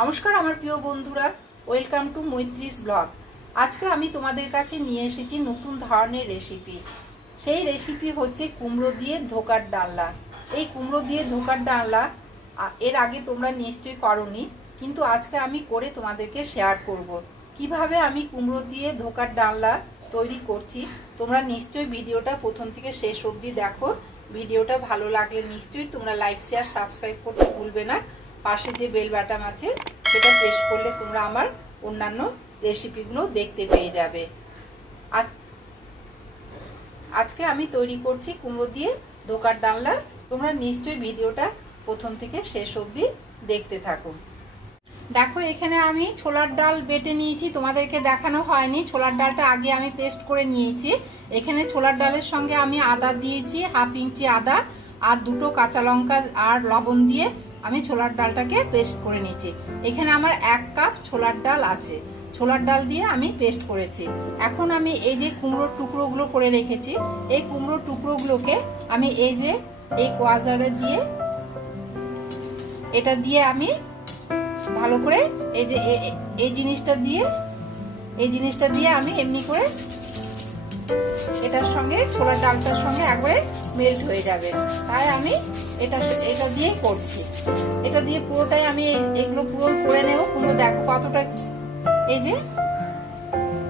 নমস্কার আমার প্রিয় বন্ধুরা, ওয়েলকাম টু মৈত্রীস ব্লগ। আজকে আমি তোমাদের কাছে নিয়ে এসেছি নতুন ধরনের রেসিপি। সেই রেসিপি হচ্ছে কুমড়ো দিয়ে ধোকার ডালনা। এই কুমড়ো দিয়ে ধোকার ডালনা এর আগে তোমরা নিশ্চয়ই করোনি, কিন্তু আজকে আমি করে তোমাদেরকে শেয়ার করব কিভাবে আমি কুমড়ো দিয়ে ধোকার ডালনা তৈরি করছি। তোমরা নিশ্চয়ই ভিডিওটা প্রথম থেকে শেষ অবধি দেখো। ভিডিওটা ভালো লাগলে নিশ্চয়ই তোমরা লাইক শেয়ার সাবস্ক্রাইব করতে ভুলবে না। পাশে যে বেল বাটন আছে সেটা প্রেস করলে তোমরা আমার অন্যান্য রেসিপিগুলো দেখতে পেয়ে যাবে। আজকে আমি তৈরি করছি কুমড়ো দিয়ে ধোকার ডালনা। তোমরা নিশ্চয়ই ভিডিওটা প্রথম থেকে শেষ অবধি দেখতে থাকো। দেখো, এখানে আমি ছোলার ডাল বেটে নিয়েছি, তোমাদেরকে দেখানো হয়নি। ছোলার ডালটা আগে আমি পেস্ট করে নিয়েছি। এখানে ছোলার ডালের সঙ্গে আমি আদা দিয়েছি, হাফ ইঞ্চি আদা আর দুটো কাঁচা লঙ্কা আর লবণ দিয়ে আমি ছোলার ডালটাকে পেস্ট করে নিয়েছি। এখানে আমার 1 কাপ ছোলার ডাল আছে। ছোলার ডাল দিয়ে আমি পেস্ট করেছি। এখন আমি এই যে কুমড়োর টুকরোগুলো করে রেখেছি, এই কুমড়োর টুকরোগুলোকে আমি এই কোয়াজারে দিয়ে এটা দিয়ে আমি ভালো করে এই জিনিসটা দিয়ে আমি এমনি করে এটার সঙ্গে ছোলার ডালটার সঙ্গে একবারে মেল্ট হয়ে যাবে। তাই আমি এটা দিয়ে করছি। এটা দিয়ে পুরোটাই আমি এগুলো পুরো করে নেব। কুমড়ো দেখো কতটা এই যে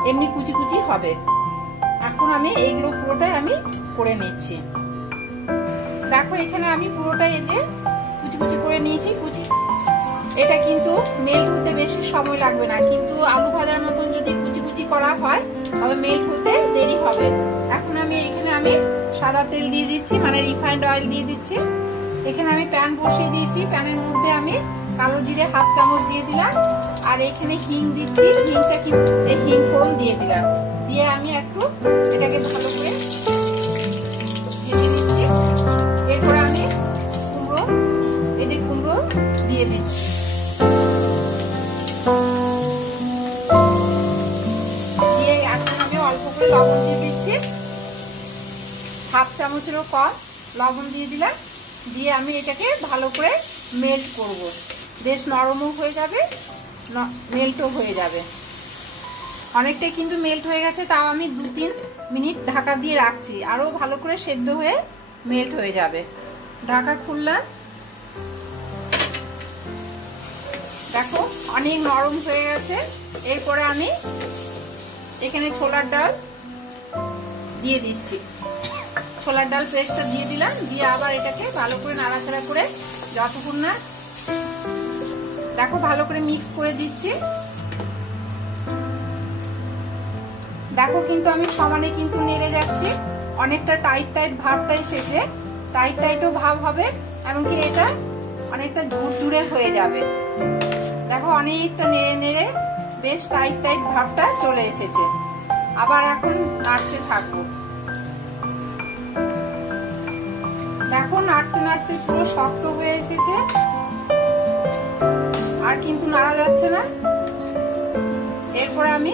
এমনি কুচি কুচি হবে। এখন আমি এইগুলো পুরোটাই আমি করে নিচ্ছি। দেখো, এখানে আমি পুরোটাই এই যে কুচি কুচি করে নিয়েছি। এটা কিন্তু মেল্ট হতে বেশি সময় লাগবে না, কিন্তু আলু ভাজার মতন যদি কুচি কুচি করা হয় তবে মেল্ট হতে দেরি হবে। এখন এখানে আমি সাদা তেল দিয়ে দিচ্ছি, মানে রিফাইন্ড অয়েল দিয়ে দিচ্ছি। এখানে আমি প্যান বসিয়ে দিয়েছি। প্যানের মধ্যে আমি কালো জিরে হাফ চামচ দিয়ে দিলাম, আর এখানে হিং দিচ্ছি। হিং ফোড়ন দিয়ে দিলাম। দিয়ে আমি একটু এটাকে ভালো করে ভেজে দিচ্ছি। এরপরে আমি কুমড়ো দিয়ে দিচ্ছি। দিয়ে এখন আমি অল্প করে লবণ দিয়ে দিচ্ছি, হাফ চামচেরও কম লবণ দিয়ে দিলাম। দিয়ে আমি এটাকে ভালো করে মেল্ট করব। বেশ নরমও হয়ে যাবে, মেল্টও হয়ে যাবে। অনেকটাই কিন্তু মেল্ট হয়ে গেছে, তাও আমি 2-3 মিনিট ঢাকা দিয়ে রাখছি, আরো ভালো করে সেদ্ধ হয়ে মেল্ট হয়ে যাবে। ঢাকা খুললাম, দেখো অনেক নরম হয়ে গেছে। এরপরে আমি এখানে ছোলার ডাল দিয়ে দিচ্ছি। ছোলার ডাল পেস্টটা দিয়ে দিলাম। দিয়ে আবার এটাকে ভালো করে নাড়াচাড়া করে যতক্ষণ না দেখো ভালো করে মিক্স করে দিচ্ছি। দেখো কিন্তু আমি সমানে কিন্তু নেড়ে যাচ্ছি। অনেকটা টাইট ভাবটা এসেছে, টাইটও ভাব হবে, এমনকি এটা অনেকটা ঝুরঝুরে হয়ে যাবে। দেখো অনেকটা নেড়ে নেড়ে বেশ টাইট ভাবটা চলে এসেছে। আবার এখন নাড়তে থাকবো। দেখো নাড়তে নাড়তে পুরো শক্ত হয়ে এসেছে, আর কিন্তু নাড়া যাচ্ছে না। এরপরে আমি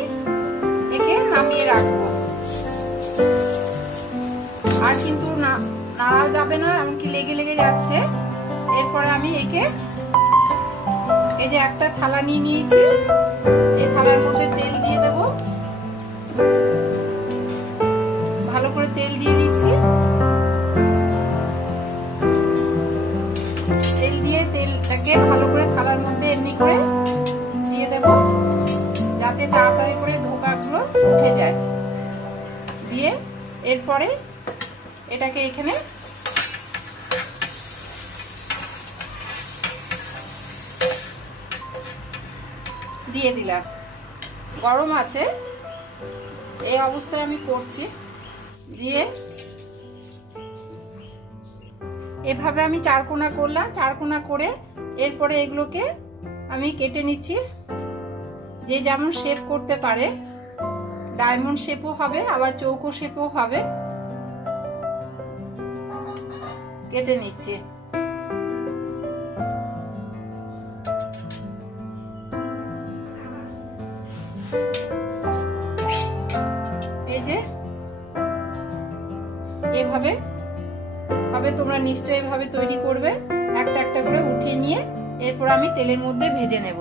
একে নামিয়ে রাখবো। আর কিন্তু নাড়া যাবে না, এমনকি লেগে লেগে যাচ্ছে। এরপরে আমি একে এই যে একটা থালা নিয়ে নিয়েছি, এই থালার মধ্যে তেল দিয়ে দেব। ভালো করে তেল দিয়ে দিচ্ছি। তেল দিয়ে তেলটাকে ভালো করে থালার মধ্যে এমনি করে দিয়ে দেব, যাতে তাড়াতাড়ি করে ধোকাগুলো উঠে যায়। দিয়ে এরপরে এটাকে এখানে দিয়ে দিলাম। গরম আছে, এই অবস্থায় আমি করছি। দিয়ে এভাবে আমি 4 কোনা করলাম। 4 কোনা করে এরপরে এগুলোকে আমি কেটে নিচ্ছি। যে যেমন শেপ করতে পারে, ডায়মন্ড শেপও হবে, আবার চৌকো শেপও হবে। কেটে নিচ্ছি। এই যে এভাবে তোমরা নিশ্চয়ই এভাবে তৈরি করবে। একটা একটা করে উঠিয়ে নিয়ে এরপর আমি তেলের মধ্যে ভেজে নেব।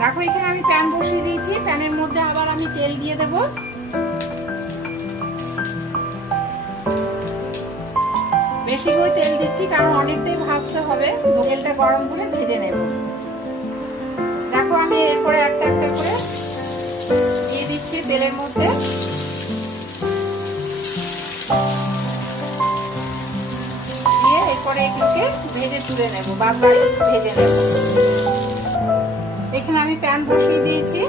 দেখো এখানে আমি প্যান বসিয়ে দিয়েছি, প্যানের মধ্যে আবার আমি তেল দিয়ে দেব। বেশি করে তেল দিচ্ছি কারণ অনেকটাই ভাজতে হবে, তেলটা গরম করে ভেজে নেব। দেখো আমি এরপরে একটা একটা করে দিয়ে দিচ্ছি তেলের মধ্যে। দিয়ে এরপরে এগুলোকে ভেজে তুলে নেব, বাদবাকি ভেজে নেব। এখানে আমি প্যান বসিয়ে দিয়েছি।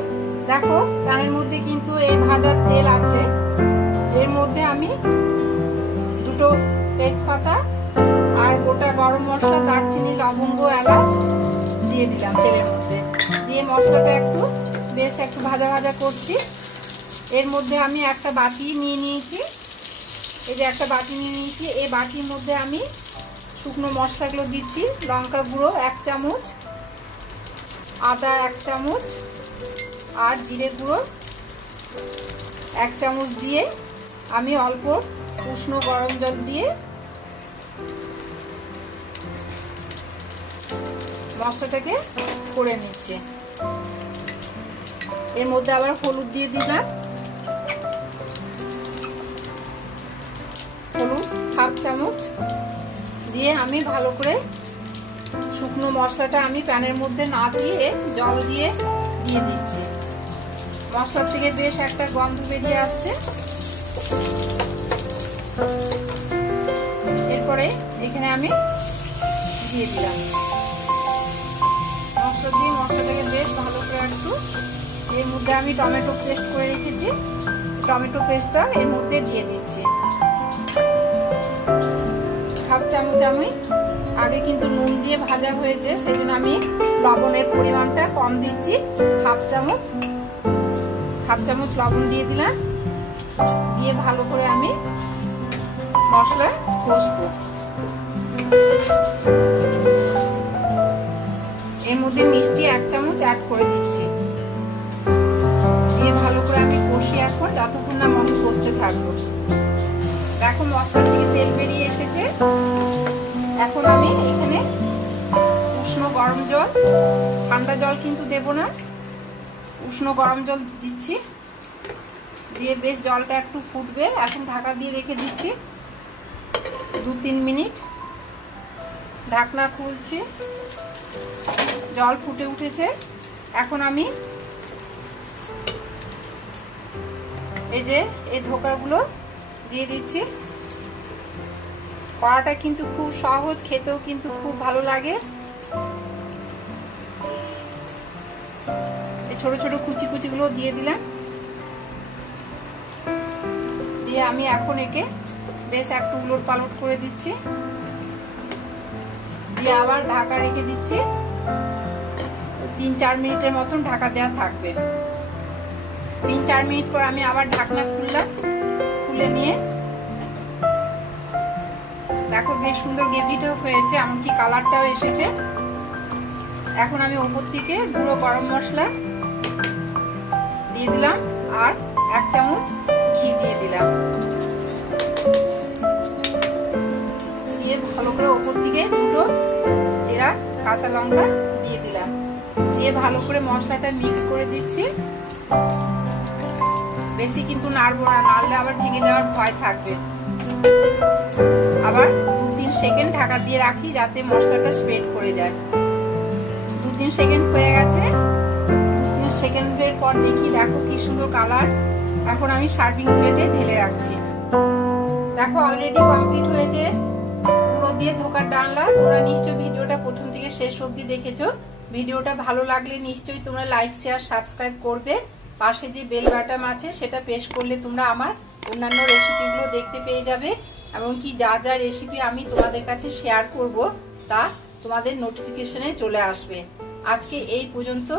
দেখো প্যানের মধ্যে কিন্তু এই ভাজার তেল আছে। এর মধ্যে আমি দুটো তেজপাতা আর গোটা গরম মশলা, দারচিনি, লবঙ্গ, এলাচ দিয়ে দিলাম তেলের মধ্যে। দিয়ে মশলাটা বেশ একটু ভাজা ভাজা করছি। এর মধ্যে আমি একটা বাটি নিয়ে নিয়েছি। এই যে একটা বাটি নিয়ে নিয়েছি, এই বাটির মধ্যে আমি শুকনো মশলাগুলো দিচ্ছি। লঙ্কা গুঁড়ো 1 চামচ, আদা 1 চামচ আর জিরে গুঁড়ো 1 চামচ দিয়ে আমি অল্প উষ্ণ গরম জল দিয়ে মশলাটাকে করে নিচ্ছি। এর মধ্যে আবার হলুদ দিয়ে দিলাম, হলুদ 1/2 চামচ দিয়ে আমি ভালো করে শুকনো মশলাটা আমি প্যানের মধ্যে না দিয়ে জল দিয়ে দিচ্ছি। মশলার থেকে বেশ একটা গন্ধ বেরিয়ে আসছে। এরপরে এখানে আমি দিয়ে দিলাম মশলা দিয়ে মশলাটাকে বেশ ভালো করে একটু। এর মধ্যে আমি টমেটো পেস্ট করে রেখেছি, টমেটো পেস্টটা এর মধ্যে দিয়ে দিচ্ছি। 1/2 চামচ আমি আগে কিন্তু নুন দিয়ে ভাজা হয়েছে, সেজন্য আমি লবণের পরিমাণটা কম দিচ্ছি। 1/2 চামচ লবণ দিয়ে দিলাম। দিয়ে ভালো করে আমি মশলা কষবো। এর মধ্যে মিষ্টি 1 চামচ অ্যাড করে দিচ্ছি। দিয়ে ভালো করে আমি কষি এখন, যতক্ষণ না মশলা কষতে থাকবো। দেখো মশলা থেকে তেল বেরিয়ে এসেছে। এখন আমি এখানে উষ্ণ গরম জল, ঠান্ডা জল কিন্তু দেব না, উষ্ণ গরম জল দিচ্ছি। দিয়ে বেশ জলটা একটু ফুটবে, এখন ঢাকা দিয়ে রেখে দিচ্ছি 2-3 মিনিট। ঢাকনা খুলছি, জল ফুটে উঠেছে। এখন আমি এই যে এই ধোকাগুলো দিয়ে দিচ্ছি। করাটা কিন্তু খুব সহজ, খেতেও কিন্তু খুব ভালো লাগে। এই ছোট ছোট কুচি কুচিগুলো দিয়ে দিলাম। দিয়ে আমি এখন একে বেশ একটু উলট পালট করে দিচ্ছি। দিয়ে আবার ঢাকা রেখে দিচ্ছি। 3-4 মিনিটের মতন ঢাকা দেওয়া থাকবে। 3-4 মিনিট পর আমি আবার ঢাকনা খুললাম। খুলে নিয়ে দেখো বেশ সুন্দর গ্রেভিটাও হয়েছে, এমনকি কালারটাও এসেছে। এখন আমি উপর থেকে গুঁড়ো গরম মশলা দিয়ে দিলাম আর 1 চামচ ঘি দিয়ে দিলাম। দিয়ে ভালো করে উপর থেকে দুটো জিরা কাঁচা লঙ্কা দিয়ে দিলাম। দিয়ে ভালো করে মশলাটা মিক্স করে দিচ্ছি। বেশি কিন্তু নাড়বো না, নাড়লে আবার ভেঙে যাওয়ার ভয় থাকবে। আবার 2-3 সেকেন্ড ঢাকা দিয়ে রাখি যাতে মশলাটা স্প্রেড করে যায়। 2-3 সেকেন্ড হয়ে গেছে। 2-3 সেকেন্ডের পর দেখি, দেখো কি সুন্দর কালার। এখন আমি সার্ভিং প্লেটে ঢেলে রাখছি। দেখো অলরেডি কমপ্লিট হয়েছে পুরো দিয়ে ধোকার ডালনা। তোমরা নিশ্চয়ই ভিডিওটা প্রথম থেকে শেষ অবধি দেখেছো। ভিডিওটা ভালো লাগলে নিশ্চয়ই তোমরা লাইক, শেয়ার, সাবস্ক্রাইব করবে। পাশে যে বেল বাটন আছে সেটা প্রেস করলে তোমরা আমার অন্যান্য রেসিপিগুলো দেখতে পেয়ে যাবে। এমনকি যা যা রেসিপি আমি তোমাদের কাছে শেয়ার করব তা তোমাদের নোটিফিকেশনে চলে আসবে। আজকে এই পর্যন্ত।